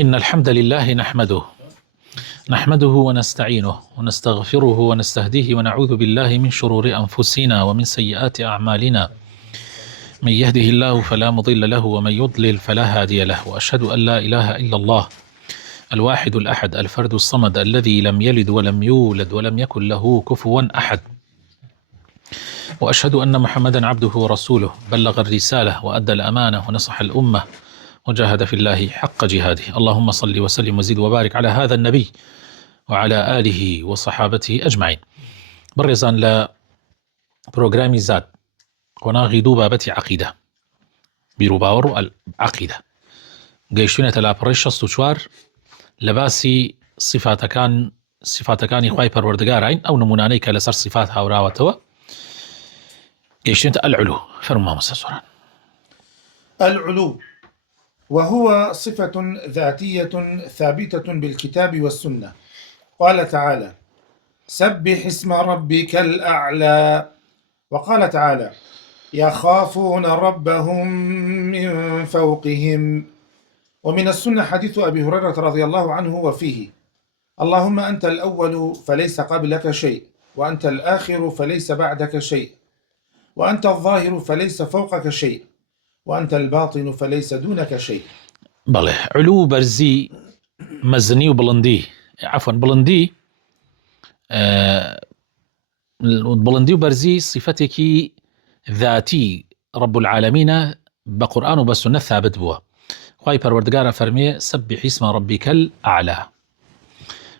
إن الحمد لله نحمده ونستعينه ونستغفره ونستهديه ونعوذ بالله من شرور أنفسنا ومن سيئات أعمالنا. من يهده الله فلا مضل له ومن يضلل فلا هادي له، وأشهد أن لا إله إلا الله الواحد الأحد الفرد الصمد الذي لم يلد ولم يولد ولم يكن له كفوا أحد، وأشهد أن محمدا عبده ورسوله بلغ الرسالة وأدى الأمانة ونصح الأمة وجاهد في الله حق جهاده. اللهم صل وسلم وزد وبارك على هذا النبي وعلى آله وصحابته أجمعين. برزان لا بروغرامي زاد قناغي دوبا بتي عقيدة بيروباور العقيدة قيشتنا تلا بريشة ستوشوار لباسي صفات كان إخواي پروردگارين أو نمونانيك لسر صفات هاوراوتوا قيشتنا العلو فرما مساسوران. العلو وهو صفة ذاتية ثابتة بالكتاب والسنة. قال تعالى: سبح اسم ربك الأعلى. وقال تعالى: يخافون ربهم من فوقهم. ومن السنة حديث أبي هريرة رضي الله عنه وفيه: اللهم أنت الأول فليس قبلك شيء، وأنت الآخر فليس بعدك شيء، وأنت الظاهر فليس فوقك شيء، وأنت الباطن فليس دونك شيء. بله علو برزي مزني وبلندي، عفوا بلندي بلندي وبرزي صفتك ذاتي رب العالمين بقرآن وبسنة ثابت بوا. خواهي پروردگار فرمي سبح اسم ربك الأعلى،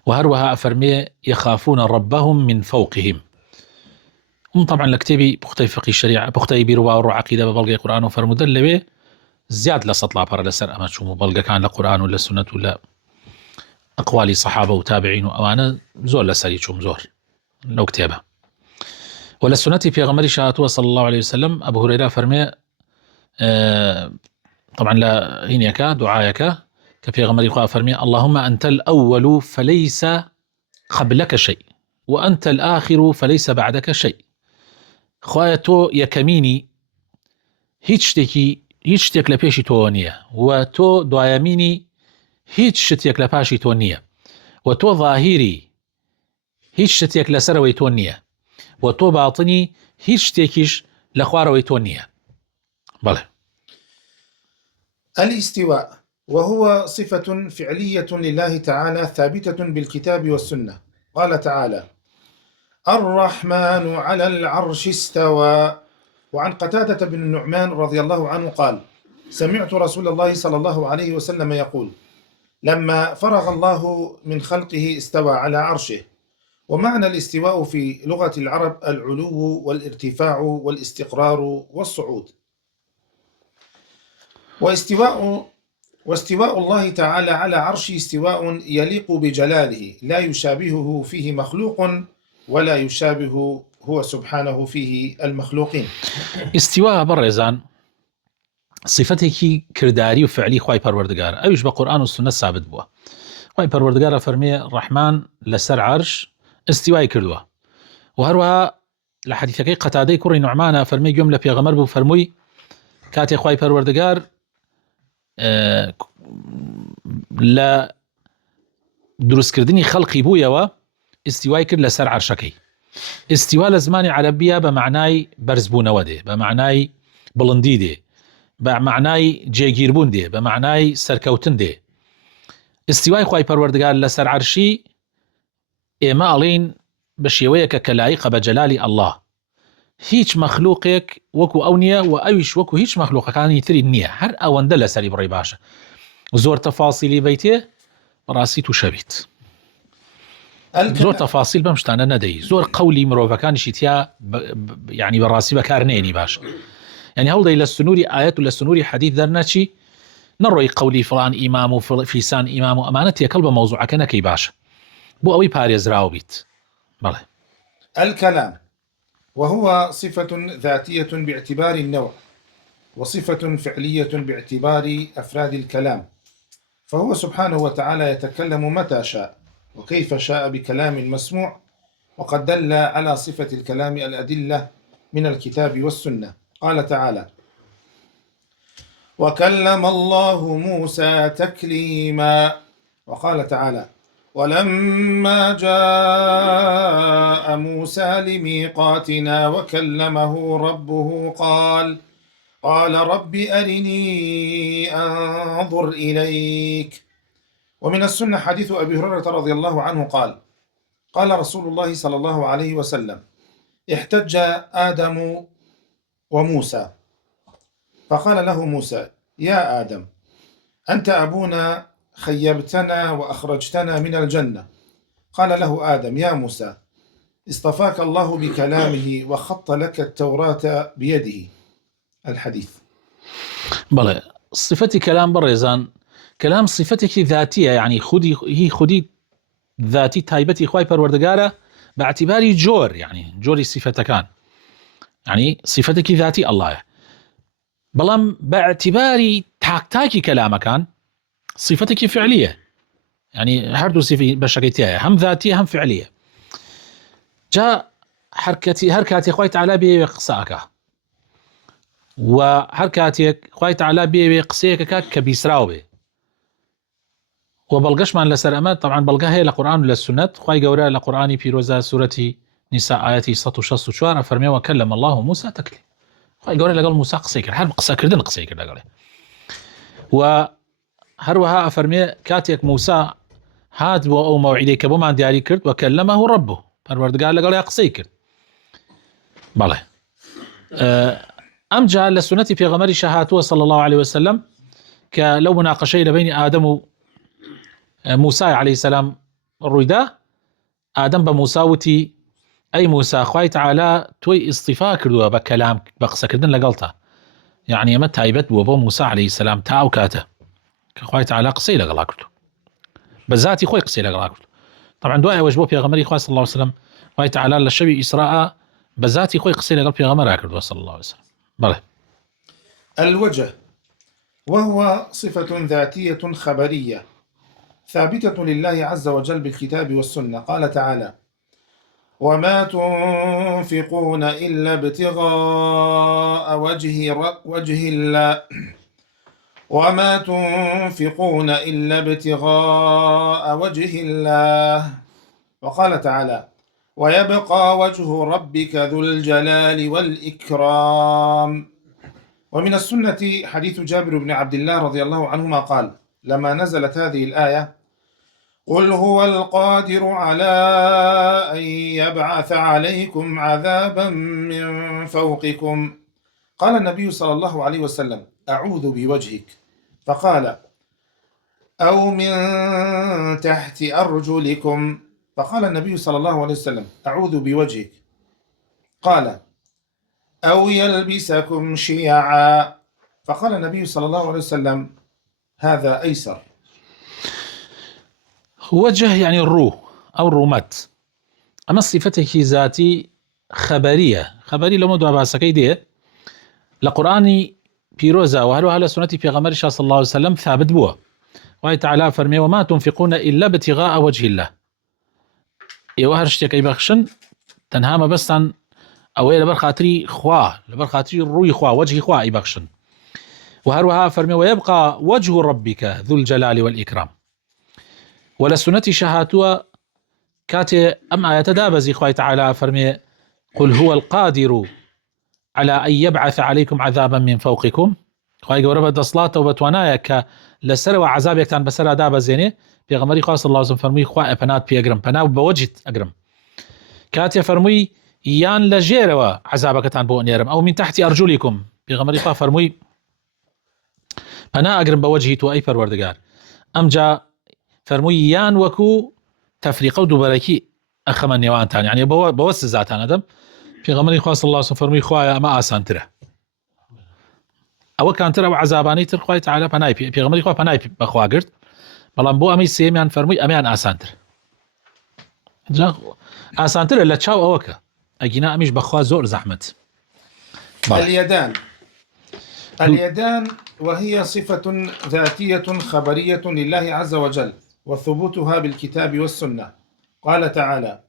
وهروها فرمي يخافون ربهم من فوقهم. طبعا لكتبي بختي فقه الشريعة بختي بيروا ورع عقيدة ببلغي قرآن وفرمودل لبي زياد لسطلع برا لسر أما شو مبلغ كان لقرآن ولا سنة ولا أقوالي صحابة وتابعين وأوانا زور لسري شوم زور لو كتابة ولا سنتي في غمر شاهدوا صلى الله عليه وسلم. أبو هريرة فرمي طبعا لا هينيك دعايك كفي غمر إخوة فرمي اللهم أنت الأول فليس قبلك شيء، وأنت الآخر فليس بعدك شيء. خواهتو يكميني هيج شتێک لە پێشی تۆ نییە، و تۆ دوایەمینی هیچ شتێک لە پاشی تۆ نییە، و تۆ ظاهیری هیچ شتێک لەسەرەوەی تۆ نییە، و تۆ باڵتنی هیچ شتێکیش لە خوارەوەی تۆ نییە. بەڵێ. الاستواء وهو صفة فعلية لله تعالى ثابتة بالكتاب والسنة. قال تعالى: الرحمن على العرش استوى. وعن قتادة بن النعمان رضي الله عنه قال: سمعت رسول الله صلى الله عليه وسلم يقول: لما فرغ الله من خلقه استوى على عرشه. ومعنى الاستواء في لغة العرب العلو والارتفاع والاستقرار والصعود. واستواء الله تعالى على عرشه استواء يليق بجلاله لا يشابهه فيه مخلوق ولا يشابه هو سبحانه فيه المخلوقين. استواء برزان صفتك كرداري وفعلي خواهي پروردگار أيش بقرآن والسنة ثابت بوا. خواهي پروردگار فرمي الرحمن لسر عرش استواء كردوا، وهروها لحديثك قتادي كوري نعمان فرمي جملة بيغمر بو فرمي كاتي خواهي پروردگار لا دروس كردني خلقي بويا استواء كرد لسر عرشكي. استواء لزماني عربية بمعناي برزبون ودي، بمعناي بلندي دي، بمعناي جيگيربون دي، بمعناي سركوتن دي. استواء خواهي پروردگار لسر عرشي إما ألين بشيويك كلايقة بجلال الله. هيج مخلوقك وكو أونية وأيش وكو هيج مخلوقك كان يتري النية هر أوان لسري بري باشا. وزور تفاصيلي بيتي راسي تشبيت زور تفاصيل بمشتانا ندي زور قولي مروفكان شتيا يعني براسي بكارنيني باش يعني هول دي للسنوري آيات للسنوري حديث درناتشي نروي قولي فلان إمام وفيسان إمام أمانتي كلب موضوع كنكي باش بو أوي باريز راوبيت. بله. الكلام وهو صفة ذاتية باعتبار النوع، وصفة فعلية باعتبار أفراد الكلام، فهو سبحانه وتعالى يتكلم متى شاء وكيف شاء بكلام مسموع. وقد دل على صفة الكلام الأدلة من الكتاب والسنة. قال تعالى: وكلم الله موسى تكليما. وقال تعالى: ولما جاء موسى لميقاتنا وكلمه ربه قال رب أرني أنظر إليك. ومن السنة حديث أبي هريرة رضي الله عنه قال رسول الله صلى الله عليه وسلم: احتج آدم وموسى، فقال له موسى: يا آدم، أنت أبونا، خيبتنا وأخرجتنا من الجنة. قال له آدم: يا موسى، اصطفاك الله بكلامه وخط لك التوراة بيده. الحديث. بلى صفتي كلام برزان كلام صفتك ذاتية، يعني خودی ذاتی تایبەتی خوای پەروەردگارە باعتباری جۆر، يعني جۆری صفتەکان، يعني صفتێکی ذاتی ئەڵڵایە، بەڵام باعتباری تاکتاکی کەلامەکان صفتێکی فعلیە، يعني هەردوو صفی بەشەکەی تایە، هەم ذاتیە هەم فعلیە. جا هەر کاتێک خوای تەعالا بێوێ قسەکە و هەر کاتێک خوای تەعالا بێوێ قسەیەکەکە کە بیسراو بێ، و بەڵگەشمان لەسەر ئەمە طبعا بەڵگە هەیە لە قورآن و لە سنەت. خوای گەورە لە قورآنی پیرۆزە سوورەتی نیسا ئاەتی 164 فەرمێوە کەلەمە الله موسى تەکلیم. خوای گەورە لەگەڵ موسى قسەی کرد، هەر قسەکردن قسەی کرد لەگەڵێ. و هەروەها ئەفەرمێ کاتێک موسى هات بۆ ئەو مەوعیدەی کە بۆمان دیاری کرد وەکەلەمەه رەبه، پەروەردگار لەگەڵی قسەی کرد. بەڵێ ئەمجا لە سنەتی پێغەمبەریشە هاتووە صلی الله عليه وسلم کە لەو مناقەشەی لە بینی ئادەم و موسى عليه السلام ڕوویدا. ئادەم بە موسى وتی: ئەی موسى، خوای تەعالا تۆی ئیستیفا کردووە بە کەلام بە قسەکردن لەگەڵتا، یعنی ئەمە تایبەت بووە بۆ موسى عليه السلام تا ئەو کاتە کە خوای تەعالا قسەی لەگەڵا کردو، بە ذاتی خۆی قسەی لەگەڵا کردو. طبعا دوای ئەوەش بۆ پێغەمبەری خوا صلی الله عليه وسلم خوای تەعالا لە شەوی ئیسراء بە ذاتی خۆی قسەی لەگەڵ پێغەمبەرا کردووە صلی الله عليه وسلم. بەڵێ. الوجه، وهو صفة ذاتية خبرية ثابتة لله عز وجل بالكتاب والسنة. قال تعالى: وما تنفقون إلا ابتغاء وجه الله وما تنفقون إلا ابتغاء وجه الله. وقال تعالى: ويبقى وجه ربك ذو الجلال والإكرام. ومن السنة حديث جابر بن عبد الله رضي الله عنهما قال: لما نزلت هذه الآية: قل هو القادر على أن يبعث عليكم عذابا من فوقكم، قال النبي صلى الله عليه وسلم: أعوذ بوجهك، فقال: أو من تحت أرجلكم، فقال النبي صلى الله عليه وسلم: أعوذ بوجهك، قال: أو يلبسكم شيعا، فقال النبي صلى الله عليه وسلم: هذا أيسر. وجه يعني الروح أو الرومات، أما صفتك ذاتي خبرية لما دعا باسكي دي لقرآني بيروزا وهلوها لسنتي في غمر صلى الله عليه وسلم ثابت بوا. وهي تعالى فرمي: وما تنفقون إلا ابتغاء وجه الله. يوهرشتك أي بخشن تنهام بس عن أوي لبر خاطري خوا، لبر خاطري روي خوا، وجه خوا أي بخشن. وهروها فرمي: ويبقى وجه ربك ذو الجلال والإكرام. ولا سنتي شهاتوا كاتي أم آية دابزي خوي تعالى فرمي: قل هو القادر على أن يبعث عليكم عذابا من فوقكم. خوي قوربة دصلاته وبتوانايا ك لسروا عذابك تان بسرا دابزيني في غمري خاص الله عليه فرمي: خوا بنات في أقرم بنا بوجهت أقرم. كاتي فرمي: يان لجيروا عذابك تان بو نيرم أو من تحت أرجلكم. في غمري خا فرمي: بنا أقرم بوجهت وأي پروردگار. أم جا فرمووی یان وەکو تەفریقە و دووبەرەکی ئەخەمە نێوانتان، يعني بەوەست زاتان ئەدەم. پێغەمبەری خوا صلی الله عليه وسلم فەرمووی: خوایە ئەمە ئاسانترە، ئەوە کانترە و عەزابانەی تر خوای تەعالا پەنای پێغەمبەری خوا پەنای بەخوا گرت، بەڵام بۆ ئەمەی سێمیان فەرمووی ئەمەیان ئاسانتر. جا ئاسانترە لە چاو ئەوەکە، ئەگینا ئەمیش بەخوا زۆر زەحمەت. اليدان وهي صفة ذاتية خبرية لله عز وجل وثبوتها بالكتاب والسنة. قال تعالى: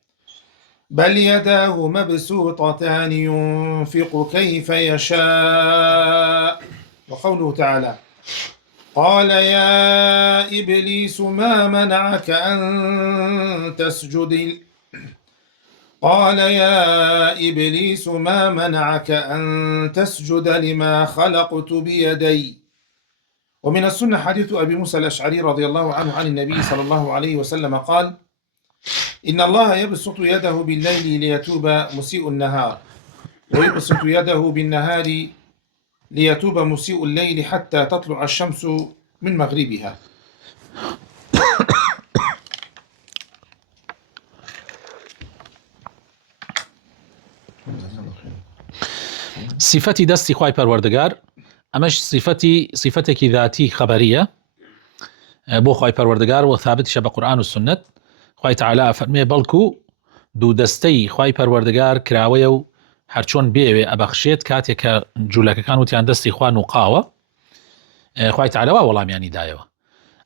بل يداه مبسوطتان ينفق كيف يشاء وقوله تعالى: قال يا إبليس ما منعك أن تسجد قال يا إبليس ما منعك أن تسجد لما خلقت بيدي. ومن السنة حديث أبي موسى الأشعري رضي الله عنه عن النبي صلى الله عليه وسلم قال: إن الله يبسط يده بالليل ليتوب مسيء النهار، ويبسط يده بالنهار ليتوب مسيء الليل حتى تطلع الشمس من مغربها. صفەتی دەستی خوای پەروەردگار ئەمەش صفەتێکی ذاتی خەبەریە بۆ خوای پەروەردگار و ثابتیشە بە قورئان و سنت. خوای تعالی فەرمێ بەڵکو دوو دەستەی خوای پەروەردگار کراوەیە و هەرچۆن بێوێ ئەبەخشێت کاتێک کە جوولەکەکان وتیان دەستی خوا نوقاوە. خوای تعالی وا وەڵامیانی دایەوە.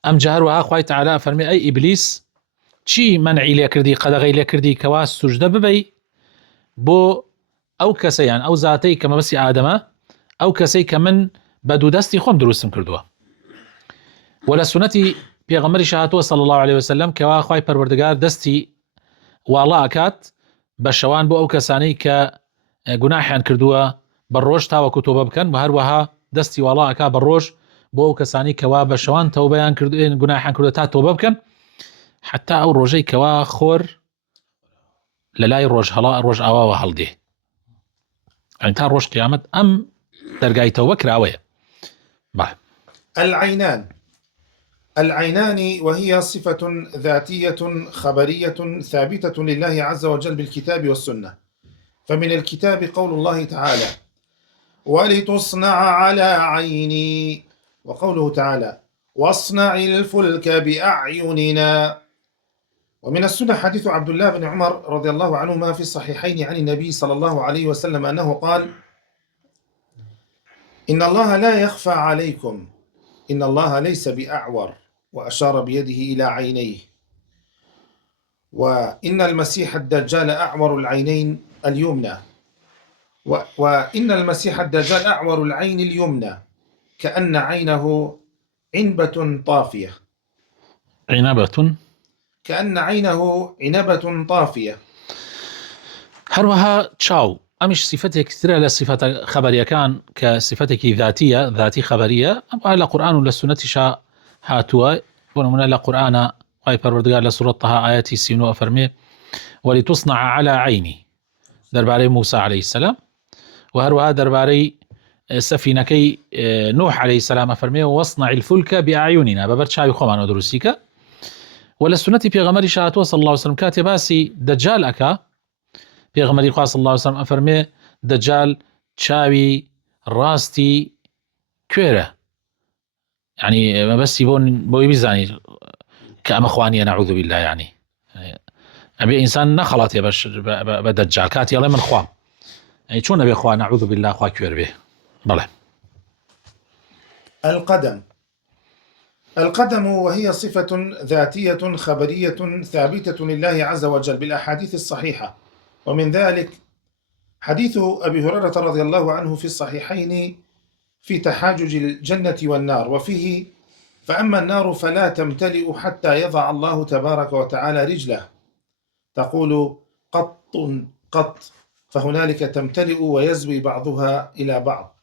ئەم جار وها خوای تعالی فەرمێ ئەی ئیبلیس چی منعی لێ کردی قەدەغەی لێ کردی کەوا سوژدە ببەی بۆ ئەو کەسەیان ئەو زاتەی کە مەبەستی ئادەمە ئەو کەسەی کە من بە دوو دەستی خۆم دروستم کردووە. و لە سونەتی پێغەمبەری هاتووە صلی الله عليه وسلم کەوا خوای پەروەردگار دەستی واڵا ئەکات بە شەوان بۆ ئەو کەسانەی کە گوناحیان کردووە بە ڕۆژ تاوەکو تۆبە بکەن، بە هەروەها دەستی واڵا ئەکا بە ڕۆژ بۆ ئەو کەسانی کەوا بە شەوان تەوبەیان کردوێن گوناحیان کردووە تا تۆبە بکەن، حتا ئەو ڕۆژەی کەوا خۆر لە لای ڕۆژ ئاواوە هەڵدێ، ئەین تا ڕۆژ قیامەت ئەم دەرگای تەوبە کراوەیە. العينان وهي صفة ذاتية خبرية ثابتة لله عز وجل بالكتاب والسنة. فمن الكتاب قول الله تعالى: ولتصنع على عيني، وقوله تعالى: واصنع الفلك بأعيننا. ومن السنة حديث عبد الله بن عمر رضي الله عنهما في الصحيحين عن النبي صلى الله عليه وسلم أنه قال: إن الله لا يخفى عليكم، إن الله ليس بأعور، وأشار بيده إلى عينيه. وإن المسيح الدجال أعور العينين اليمنى، وإن المسيح الدجال أعور العين اليمنى كأن عينه عنبة طافية. كأن عينه عنبة طافية. هەروەها چاو ئەمیش صفەتێک ترە لە صفەتە خەبەریەکان کە صفەتێکی ذاتی خەبەریە، ئەم لە قورئان و لە سونەتیشا هاتووە. بۆ نمونە لە قورئانە خوای پەروەردگار لە سوورەت طه ئاەتی 39 فەرمێ: ولتصنع على عيني دەربارەی موسى عليه السلام، و هەروەها دەربارەی سەفینەکەی نوح عليه السلام فەرمێ: واصنع الفلك بأعيننا، بەبەر چاوی خۆمانەوە دروستیکە. و لە سونەتی پێغەمبەری هاتووە صلی الله عليه وسلم کاتێ باسی دەجال ئەکا، پێغەمبەری خوا صلی الله عليه وسلم ئەفەرمێ دەجال چاوی ڕاستی کوێرە، یعنی مەبەستی بۆی بیزانی کە ئەمە خوانیە نەعوذ بالله، یعنی ئەبێ ئینسان نەخەڵاتێ بە دەجال کاتی ئەڵێ من خوام، چۆن نەبێ خوا نەعوذ بالله خوا کوێر بێ. بەڵێ. القدم وهي صفة ذاتية خبرية ثابتة لله عز وجل بالأحاديث الصحيحة. ومن ذلك حديث أبي هريرة رضي الله عنه في الصحيحين في تحاجج الجنة والنار، وفيه: فأما النار فلا تمتلئ حتى يضع الله تبارك وتعالى رجله تقول قط قط، فهنالك تمتلئ ويزوي بعضها إلى بعض.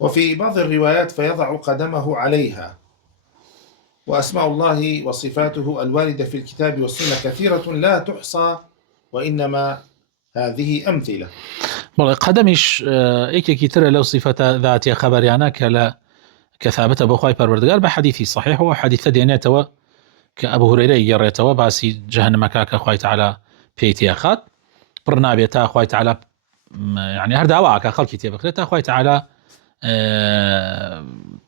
وفي بعض الروايات: فيضع قدمه عليها. وأسماء الله وصفاته الواردة في الكتاب والسنة كثيرة لا تحصى، وإنما هذه أمثلة. قدمش ايكي ترى لو صفة ذاتي خبريانا كثابتة بخواي پروردگار بحديثي صحيح، وحديث دينيتوا كأبو هريرة يريتوا باسي جهنم كاك خواي تعالى بيتي أخات برنابيتا خواي تعالى، يعني هر دعواك خلقي تيبخريتا خواي تعالى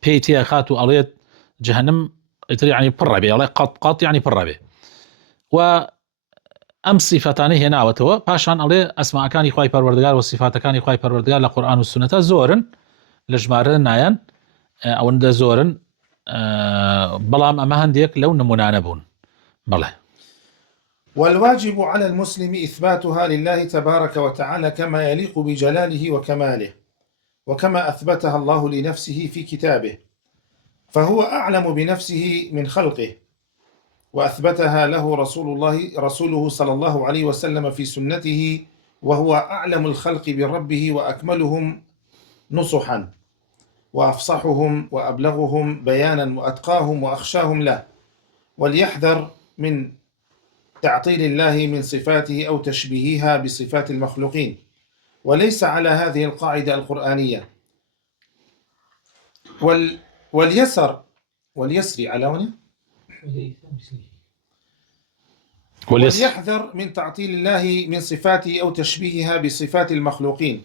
بيتي أخات وأليت جهنم يعني بربي الله قط يعني بربي. و ئەم صفەتانەی هێناوەتەوە، پاشان ئەڵێ ئەسماعەکانی خوای پەروەردگار و صفاتەکانی خوای پەروەردگار لە قورئان و سونەتە زۆرن، لە ژمارە نایەن، ئەوەندە زۆرن، بەڵام ئەمە هەندێک لەو نمونانە بوون. بەڵێ. والواجب على المسلم إثباتها لله تبارك وتعالى كما يليق بجلاله وكماله، وكما أثبتها الله لنفسه في كتابه، فهو أعلم بنفسه من خلقه، وأثبتها له رسوله صلى الله عليه وسلم في سنته، وهو أعلم الخلق بربه وأكملهم نصحا وأفصحهم وأبلغهم بيانا وأتقاهم وأخشاهم له. وليحذر من تعطيل الله من صفاته أو تشبيهها بصفات المخلوقين، وليس على هذه القاعدة القرآنية. وليسر على هنا وليحذر من تعطيل الله من صفاته أو تشبيهها بصفات المخلوقين،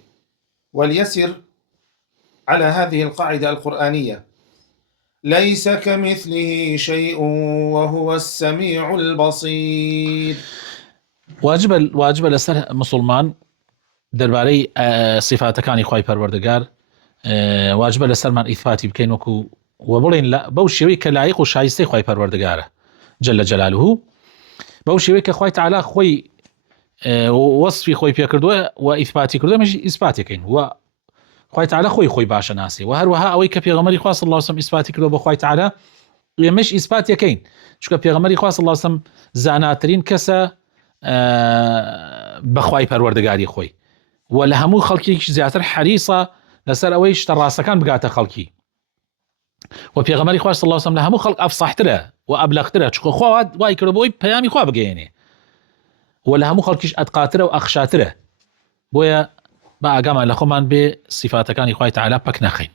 وليسر على هذه القاعدة القرآنية: ليس كمثله شيء وهو السميع البصير. واجب لەسەر مسلمان دەربارەی صفاتەکانی خوای پەروەردگار واجبە لەسەرمان ئیثباتی بکەین وەکو و بڵێن لە بەو شێوەی کە لایق و شایستەی خوای پەروەردگارە جل جلاله، بەو شێوەی کە خوای تعالی خۆی وەصفی خۆی پێ کردووە و ئیثباتی کردووە، ئێمەش ئیثباتێکین و خوای تعالی خۆی باشە ناسی، و هەروەها ئەوەی کە پێغەمبەری خوا صلی الله علیه و سلم ئیثباتی کردووە بە خوای تعالی ئێمەش ئیثباتەکەین، چونکە پێغەمبەری خوا صلی الله علیه و سلم زاناترین کەسە بەخوای پەروەردگاری خۆی، و لە هەموو خەڵکیش زیاتر حەریصە لەسەر ئەوەی شتە ڕاستەکان بگاتە خەڵکی، و پێغەمبەری خوا صلی الله علیه و سلم لە هەموو خەڵک ئەفصەحترە و ئەبلەغترە، چونکە خوا وای کردبووی پەیامی خوا بگەیەنێ، و لە هەموو خەڵکیش ئەتقاترە و ئەخشاترە. بۆیە با ئاگامان لە خۆمان بێ صفاتەکانی خوای تعالی پەک نەخەین،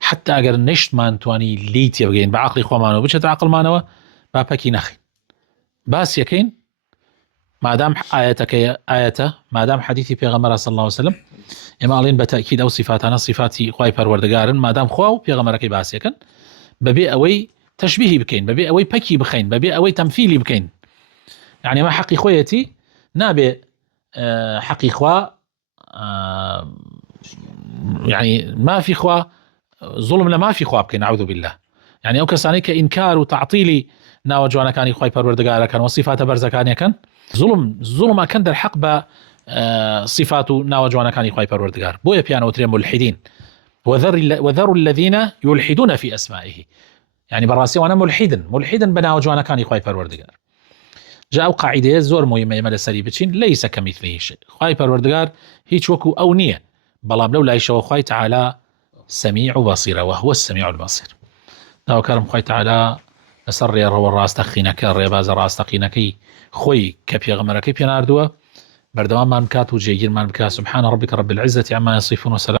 حتا ئەگەر نەشتمان توانی لی تێبگەین بە عەقڵی خۆمانەوە بچێتە عەقڵمانەوە با پەکی نەخەین، باس یەکەین مادام ئاەتە مادام حەدیثی پێغەمبەر صلی الله علیه و سلم ئێمە ئەڵێن بە تەئکید ئەو صفاتانە صفاتی خوای پەروەردگارن، مادام خوا و پێغەمبەرەکەی باسیەکەن، بەبێ ئەوەی تەشبیهی بکەین، بەبێ ئەوەی پەکی بخەین، بەبێ ئەوەی تەمثیلی بکەین. یعنی ما حەقی خۆیەتی نابێ حەقی خوا يعني ما في خوا ظلم لما في خوا بكين أعوذ بالله. يعني أو كساني كإنكار وتعطيلي ناو جوانكاني خوای پەروەردگارەکان و صفاتە بەرزەکانیەکەن ظلم أكن در حق بە صفات ناو جوانكاني خوای پەروەردگار. بۆیە پیانەوترێ ملحدين وذروا الذين يلحدون في أسمائه، يعني براسي وانا ملحدا بناو جوانكاني خوای پەروەردگار. جاء قاعدة زور مهمة إما لسري بتشين ليس كمثله شيء، خوای پەروەردگار هیچ وەکو ئەو نییە، بەڵام لەو لایشەوە خوای تعالی سميع بصير وهو السميع البصير. داو كرم خوای تعالی لەسەر ڕێڕەوە ڕاستەقینەکە ڕێبازە ڕاستەقینەکەی خۆی کە پێغەمبەرەکەی پێناردووە بەردەواممان بکات و جێگیرمان بکات. سبحان ربك رب العزة عما يصفون وسلام